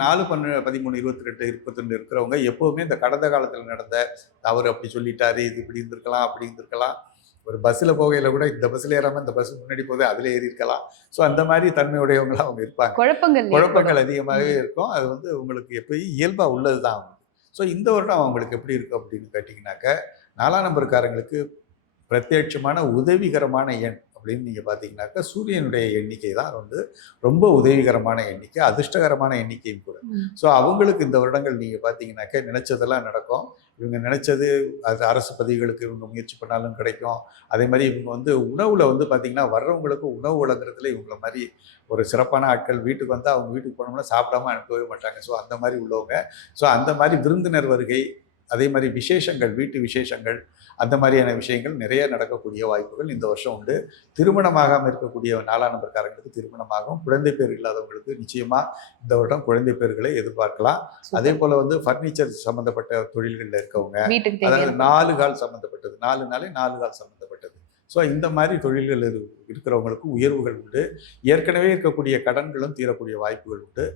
நாலு பன்னெண்டு பதிமூணு இருபத்தி ரெண்டு இருபத்தொன்று இருக்கிறவங்க எப்போவுமே இந்த கடந்த காலத்தில் நடந்த அவர் அப்படி சொல்லிட்டாரு இது இப்படி இருந்திருக்கலாம் அப்படி இருந்திருக்கலாம். ஒரு பஸ்ஸில் போகையில் கூட இந்த பஸ்ஸில் ஏறாமல் இந்த பஸ் முன்னாடி போகுது அதில் ஏறி இருக்கலாம். ஸோ அந்த மாதிரி தன்மையுடையவங்களாம் அவங்க இருப்பாங்க. குழப்பங்கள் குழப்பங்கள் அதிகமாகவே இருக்கும். அது வந்து உங்களுக்கு எப்பயும் இயல்பாக உள்ளது தான் ஸோ இந்த வருடம் அவங்களுக்கு எப்படி இருக்கும் அப்படின்னு கேட்டிங்கனாக்க நாலாம் நம்பர்காரங்களுக்கு பிரத்யட்சமான உதவிகரமான எண் அப்படின்னு நீங்கள் பார்த்தீங்கன்னாக்கா சூரியனுடைய எண்ணிக்கை தான் வந்து ரொம்ப உதவிகரமான எண்ணிக்கை அதிர்ஷ்டகரமான எண்ணிக்கையும் கூட. ஸோ அவங்களுக்கு இந்த வருடங்கள் நீங்கள் பார்த்தீங்கன்னாக்க நினச்சதெல்லாம் நடக்கும். இவங்க நினச்சது அது அரசு பதவிகளுக்கு இவங்க முயற்சி பண்ணாலும் கிடைக்கும். அதே மாதிரி இவங்க வந்து உணவில் வந்து பார்த்திங்கன்னா வர்றவங்களுக்கு உணவு வழங்குறதுல இவங்கள மாதிரி ஒரு சிறப்பான ஆட்கள் வீட்டுக்கு வந்தால் அவங்க வீட்டுக்கு போனோம்னா சாப்பிடாம அனுப்பவே மாட்டாங்க. ஸோ அந்த மாதிரி உள்ளவங்க. ஸோ அந்த மாதிரி விருந்தினர் வருகை அதே மாதிரி விசேஷங்கள் வீட்டு விசேஷங்கள் அந்த மாதிரியான விஷயங்கள் நிறைய நடக்கக்கூடிய வாய்ப்புகள் இந்த வருஷம் உண்டு. திருமணமாகாமல் இருக்கக்கூடிய நாலாம் நம்பர்காரங்களுக்கு திருமணமாகும். குழந்தை பேர் இல்லாதவங்களுக்கு நிச்சயமா இந்த வருடம் குழந்தை பேர்களை எதிர்பார்க்கலாம். அதே போல வந்து ஃபர்னிச்சர் சம்பந்தப்பட்ட தொழில்களில் இருக்கவங்க அதாவது நாலு கால் சம்மந்தப்பட்டது நாலு நாளே நாலு கால் சம்மந்தப்பட்டது ஸோ இந்த மாதிரி தொழில்கள் இரு- இருக்கிறவங்களுக்கு உயர்வுகள் உண்டு. ஏற்கனவே இருக்கக்கூடிய கடன்களும் தீரக்கூடிய வாய்ப்புகள் உண்டு.